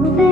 Thank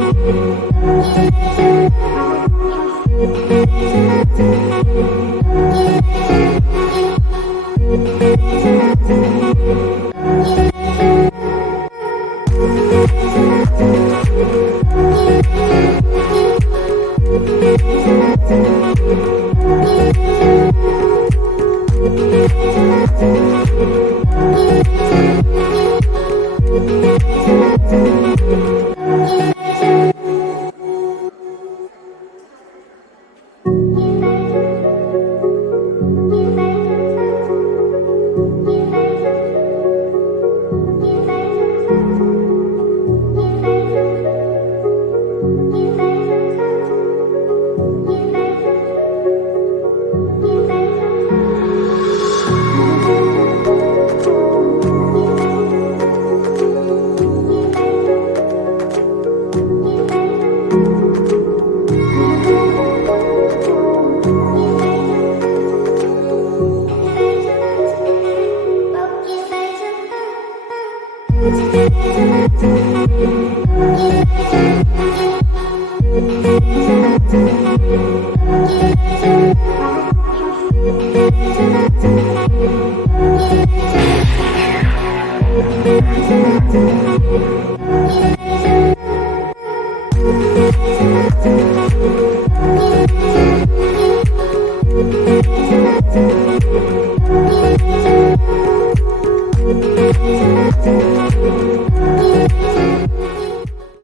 Thank you.